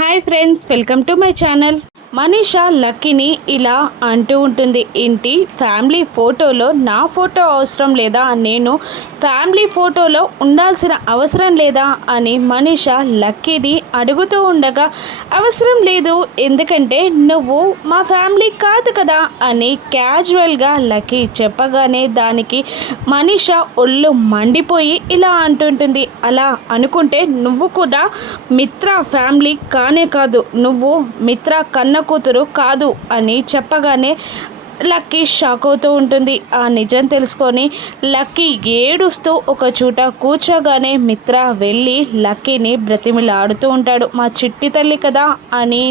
Hi friends, welcome to my channel. Manisha లక్కీని ఇలా అంటూ ఉంటుంది, ఏంటి ఫ్యామిలీ ఫోటోలో నా ఫోటో అవసరం లేదా, నేను ఫ్యామిలీ ఫోటోలో ఉండాల్సిన అవసరం లేదా అని మనీషా లక్కీని అడుగుతూ ఉండగా, అవసరం లేదు ఎందుకంటే నువ్వు మా ఫ్యామిలీ కాదు కదా అని క్యాజువల్గా లక్కీ చెప్పగానే దానికి మనీషా ఒళ్ళు మండిపోయి ఇలా అంటుంటుంది, అలా అనుకుంటే నువ్వు కూడా మిత్ర ఫ్యామిలీ కానే కాదు, నువ్వు మిత్ర కన్న కూతురు కాదు అని చెప్పగానే లక్కీ షాక్ అవుతూ ఉంటుంది. ఆ నిజం తెలుసుకొని లక్కీ ఏడుస్తూ ఒక చోట కూర్చోగానే మిత్ర వెళ్ళి లక్కీని బ్రతిమిలాడుతూ ఉంటాడు. మా చిట్టి తల్లి కదా అని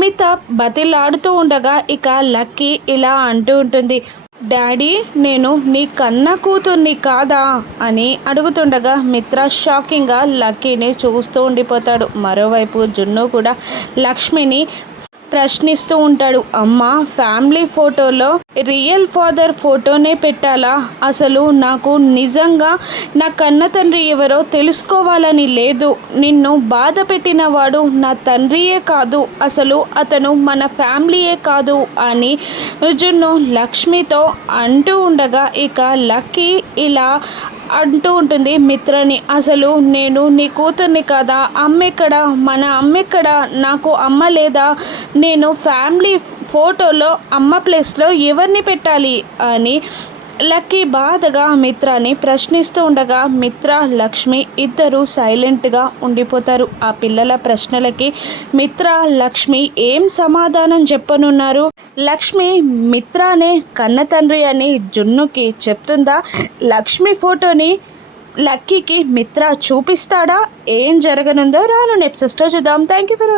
మిత బతిలాడుతూ ఉండగా ఇక లక్కీ ఇలా అంటూ ఉంటుంది, డాడీ నేను నీ కన్న కూతుర్ని కాదా అని అడుగుతుండగా మిత్ర షాకింగ్గా లక్కీని చూస్తూ ఉండిపోతాడు. మరోవైపు జున్ను కూడా లక్ష్మిని ప్రశ్నిస్తూ ఉంటాడు, అమ్మ ఫ్యామిలీ ఫోటోలో రియల్ ఫాదర్ ఫోటోనే పెట్టాలా, అసలు నాకు నిజంగా నా కన్న తండ్రి ఎవరో తెలుసుకోవాలని లేదు, నిన్ను బాధ పెట్టిన వాడు నా తండ్రియే కాదు, అసలు అతను మన ఫ్యామిలీయే కాదు అని జున్ను లక్ష్మితో అంటూ ఉండగా ఇక లక్కీ ఇలా అంటూ ఉంటుంది మిత్రని, అసలు నేను నీ కూతుర్ని కదా, అమ్మెక్కడ, మన అమ్మెక్కడ, నాకు అమ్మ లేదా, నేను ఫ్యామిలీ ఫోటోలో అమ్మ ప్లేస్లో ఎవరిని పెట్టాలి అని లక్కీ బాధగా మిత్రాని ప్రశ్నిస్తూ ఉండగా మిత్ర లక్ష్మి ఇద్దరు సైలెంట్గా ఉండిపోతారు. ఆ పిల్లల ప్రశ్నలకి మిత్ర లక్ష్మి ఏం సమాధానం చెప్పనున్నారు? లక్ష్మి మిత్రానే కన్న తండ్రి అని జున్నుకి చెప్తుందా? లక్ష్మి ఫోటోని లక్కీకి మిత్ర చూపిస్తాడా? ఏం జరగనుందో రాను ఎపిసోడ్స్లో చూద్దాం. Thank you for